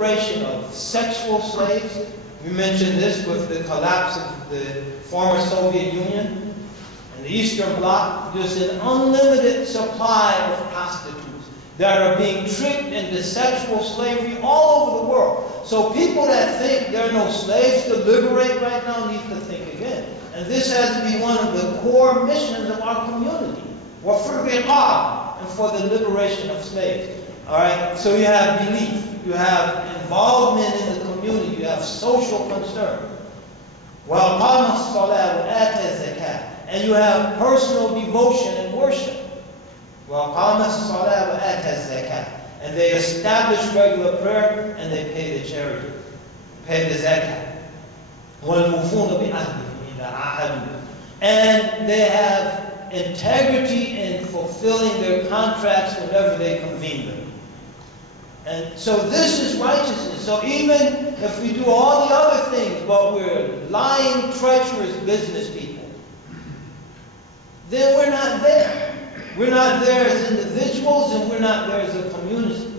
liberation of sexual slaves. We mentioned this with the collapse of the former Soviet Union and the Eastern Bloc. There's an unlimited supply of prostitutes that are being tricked into sexual slavery all over the world. So people that think there are no slaves to liberate right now need to think again. And this has to be one of the core missions of our community. And for the liberation of slaves. All right? So you have belief, you have involvement in the community, you have social concern. And you have personal devotion and worship. And they establish regular prayer and they pay the charity, pay the zakat. And they have integrity in fulfilling their contracts whenever they convene them. And so this is righteousness. So even if we do all the other things, but we're lying, treacherous business people, then we're not there. We're not there as individuals and we're not there as a community.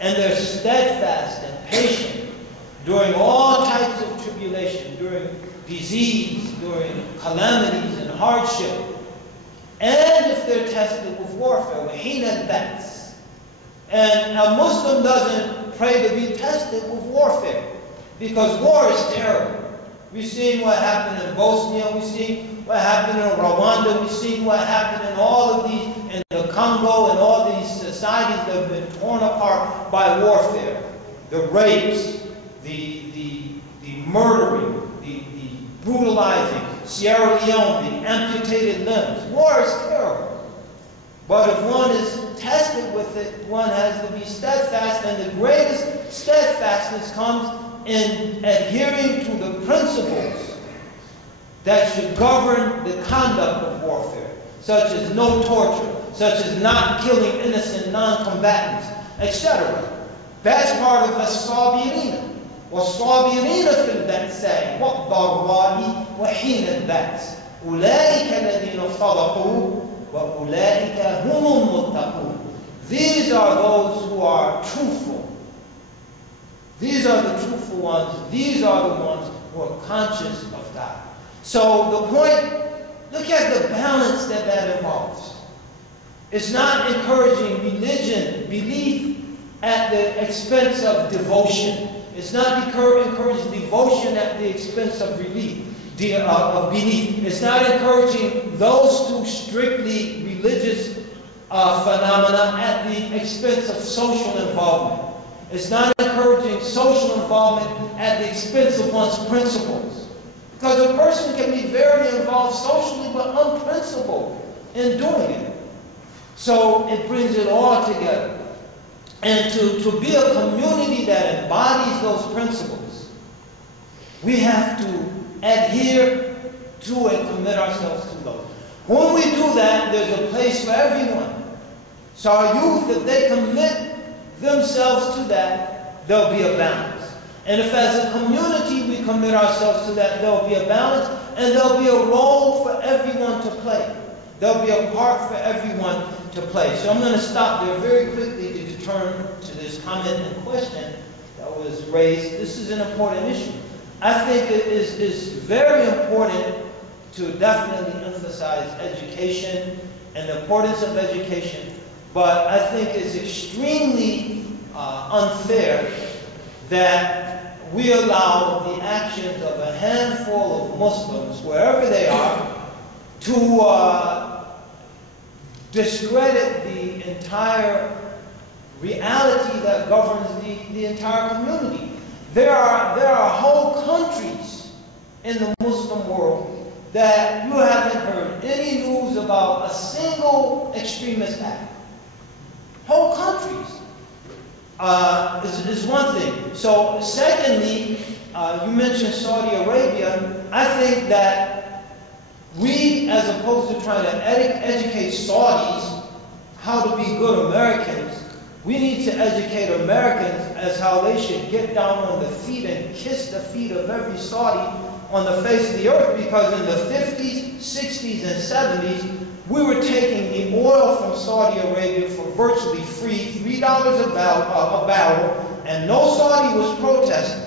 And they're steadfast and patient during all types of tribulation, during disease, during calamities and hardship. And if they're tested with warfare, and a Muslim doesn't pray to be tested with warfare, because war is terrible. We've seen what happened in Bosnia, we've seen what happened in Rwanda, we've seen what happened in all of these, in the Congo, and all these societies that have been torn apart by warfare. The rapes, the murdering, the brutalizing, Sierra Leone, the amputated limbs. War is terrible. But if one is tested with it, one has to be steadfast, and the greatest steadfastness comes in adhering to the principles that should govern the conduct of warfare, such as no torture, such as not killing innocent non-combatants, etc. That's part of as-sabirina. والصابرين في البأساء والضراء وحين البأس أولئك الذين صدقوا وأولئك هم المتقون. These are those who are truthful. These are the truthful ones. These are the ones who are conscious of God. So the point, look at the balance that involves. It's not encouraging religion, belief at the expense of devotion. It's not encouraging devotion at the expense of belief. It's not encouraging those two strictly religious phenomena at the expense of social involvement. It's not encouraging social involvement at the expense of one's principles. Because a person can be very involved socially but unprincipled in doing it. So it brings it all together. And to be a community that embodies those principles, we have to adhere to and commit ourselves to those. When we do that, there's a place for everyone. So our youth, if they commit themselves to that, there'll be a balance. And if as a community we commit ourselves to that, there'll be a balance, and there'll be a role for everyone to play. There'll be a part for everyone to play. So I'm going to stop there very quickly to turn to this comment and question that was raised. This is an important issue. I think it is very important to definitely emphasize education and the importance of education, but I think it's extremely unfair that we allow the actions of a handful of Muslims, wherever they are, to discredit the entire reality that governs the entire community. There are whole countries in the Muslim world that you haven't heard any news about a single extremist act. Whole countries is one thing. So secondly, you mentioned Saudi Arabia. I think that we, as opposed to trying to educate Saudis how to be good Americans, we need to educate Americans as how they should get down on the feet and kiss the feet of every Saudi on the face of the earth, because in the 50s, 60s, and 70s, We were taking the oil from Saudi Arabia for virtually free, $3 a barrel, and no Saudi was protesting.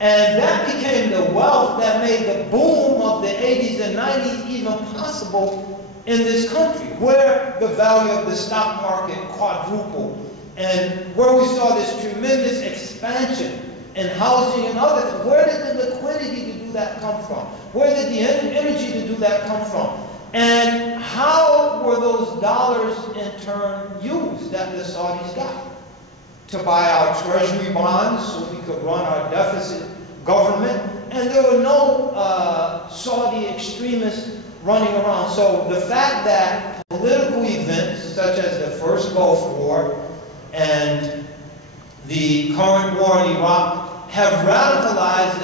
And that became the wealth that made the boom of the 80s and 90s even possible in this country, where the value of the stock market quadrupled, and where we saw this tremendous expansion in housing and other things. Where did the liquidity to do that come from? Where did the energy to do that come from? And how were those dollars in turn used that the Saudis got? To buy our treasury bonds so we could run our deficit government. And there were no Saudi extremists running around. So the fact that political events such as the first Gulf War and the current war in Iraq have radicalized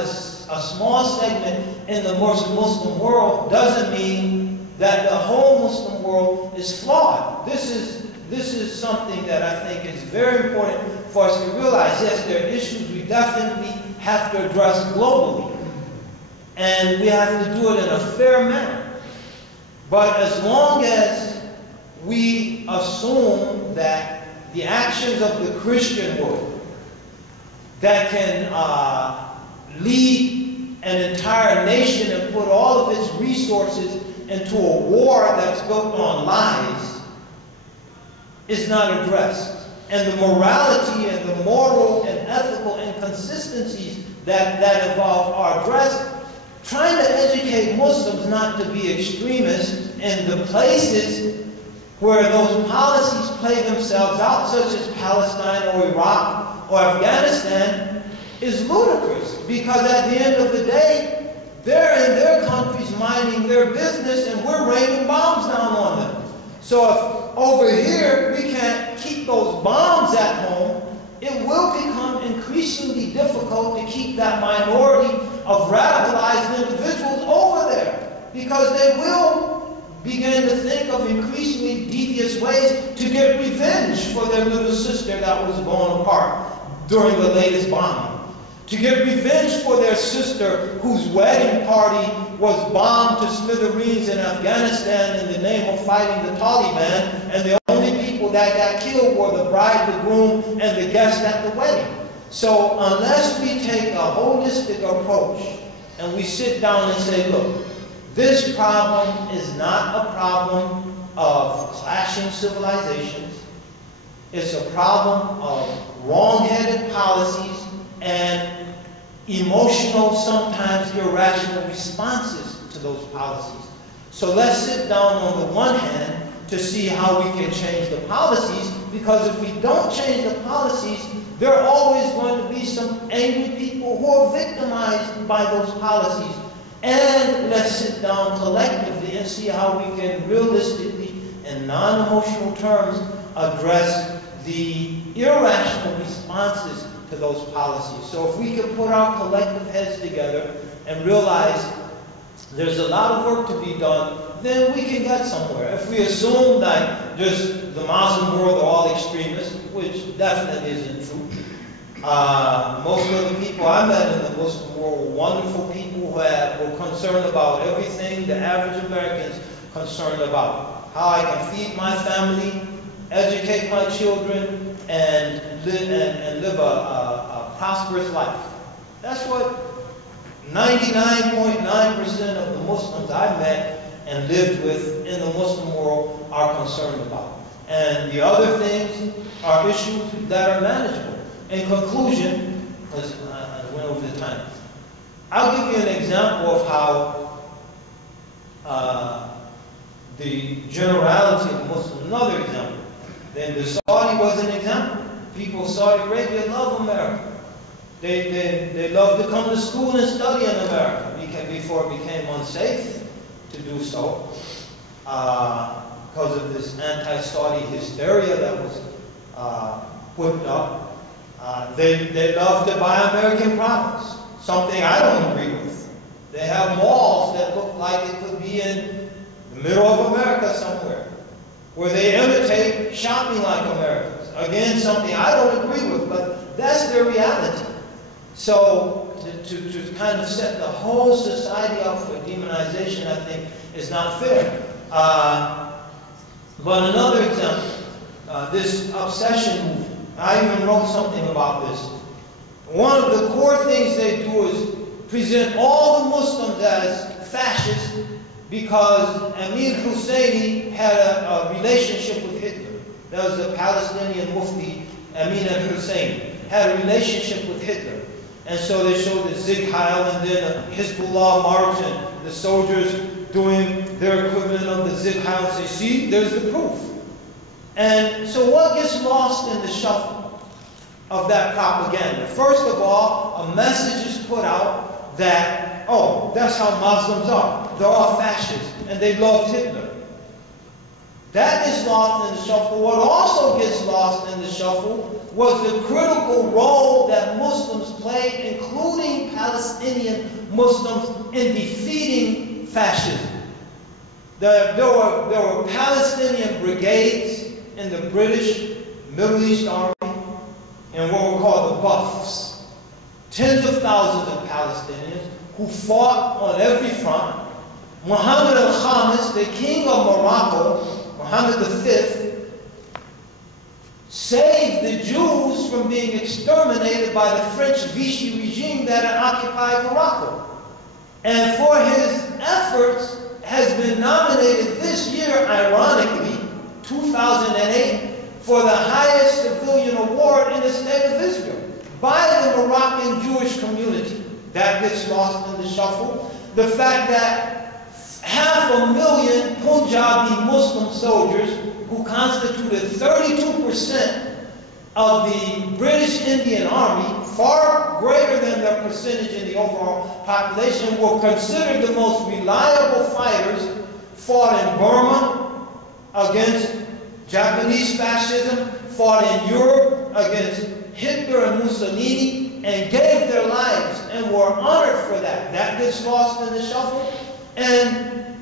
a small segment in the Muslim world doesn't mean that the whole Muslim world is flawed. This is something that I think is very important for us to realize. Yes, there are issues we definitely have to address globally, and we have to do it in a fair manner. But as long as we assume that the actions of the Christian world that can lead an entire nation and put all of its resources into a war that's built on lies is not addressed, and the morality and the moral and ethical inconsistencies that involve are addressed, trying to educate Muslims not to be extremists in the places where those policies play themselves out, such as Palestine or Iraq or Afghanistan, is ludicrous, because at the end of the day, they're in their countries minding their business and we're raining bombs down on them. So if over here we can't keep those bombs at home, it will become increasingly difficult to keep that minority of radicalized individuals over there, because they will begin to think of increasingly devious ways to get revenge for their little sister that was blown apart during the latest bombing, to get revenge for their sister whose wedding party was bombed to smithereens in Afghanistan in the name of fighting the Taliban, and the only people that got killed were the bride, the groom, and the guests at the wedding. So unless we take a holistic approach and we sit down and say, look, this problem is not a problem of clashing civilizations. It's a problem of wrong-headed policies and emotional, sometimes irrational responses to those policies. So let's sit down on the one hand to see how we can change the policies, because if we don't change the policies, there are always going to be some angry people who are victimized by those policies. And let's sit down collectively and see how we can realistically, in non-emotional terms, address the irrational responses to those policies. So if we can put our collective heads together and realize there's a lot of work to be done, then we can get somewhere. If we assume that just the Muslim world are all extremists, which definitely isn't true. Most of the people I met in the Muslim world were wonderful people who were concerned about everything the average American's concerned about. How I can feed my family, educate my children, and live a prosperous life. That's what 99.9% of the Muslims I met and lived with in the Muslim world are concerned about. And the other things are issues that are manageable. In conclusion, because I went over the time, I'll give you an example of how the generality of Muslims, another example. Then the Saudi was an example. People of Saudi Arabia love America. They love to come to school and study in America before it became unsafe to do so because of this anti-Saudi hysteria that was put up. They love to buy American products, something I don't agree with. They have malls that look like it could be in the middle of America somewhere, where they imitate shopping like Americans. Again, something I don't agree with, but that's their reality. So to kind of set the whole society up for demonization, I think, is not fair. But another example, this obsession movement. I even wrote something about this. One of the core things they do is present all the Muslims as fascists because Amir Husseini had a relationship with Hitler. That was the Palestinian Mufti, Amin al-Husseini, had a relationship with Hitler. And so they showed the Zig Heil and then a Hezbollah march and the soldiers doing their equivalent of the Zig Heil and say, see, there's the proof. And so what gets lost in the shuffle of that propaganda? First of all, a message is put out that, oh, that's how Muslims are. They're all fascists and they loved Hitler. That is lost in the shuffle. What also gets lost in the shuffle was the critical role that Muslims played, including Palestinian Muslims, in defeating fascism. There were Palestinian brigades in the British Middle East Army and what were called the Buffs. Tens of thousands of Palestinians who fought on every front. Muhammad al-Khamis, the king of Morocco, Muhammad V, saved the Jews from being exterminated by the French Vichy regime that had occupied Morocco. And for his efforts has been nominated this year, ironically, 2008, for the highest civilian award in the state of Israel by the Moroccan Jewish community. That gets lost in the shuffle. The fact that 500,000 Punjabi Muslim soldiers, who constituted 32% of the British Indian Army, far greater than their percentage in the overall population, were considered the most reliable fighters, fought in Burma against Japanese fascism, fought in Europe against Hitler and Mussolini, and gave their lives and were honored for that. That gets lost in the shuffle. And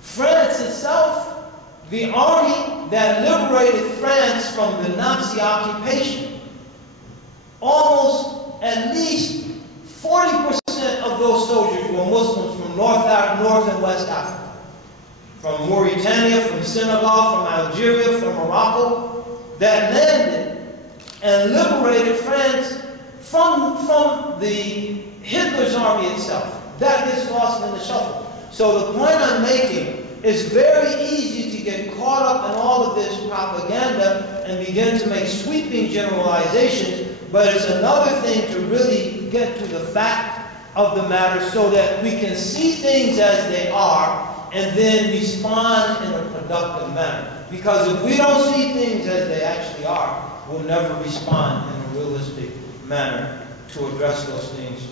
France itself, the army that liberated France from the Nazi occupation, almost at least 40% of those soldiers were Muslims from North and West Africa. From Mauritania, from Senegal, from Algeria, from Morocco, that landed and liberated France from the Hitler's army itself. That gets lost in the shuffle. So the point I'm making is very easy to get caught up in all of this propaganda and begin to make sweeping generalizations, but it's another thing to really get to the fact of the matter so that we can see things as they are and then respond in a productive manner. Because if we don't see things as they actually are, we'll never respond in a realistic manner to address those things.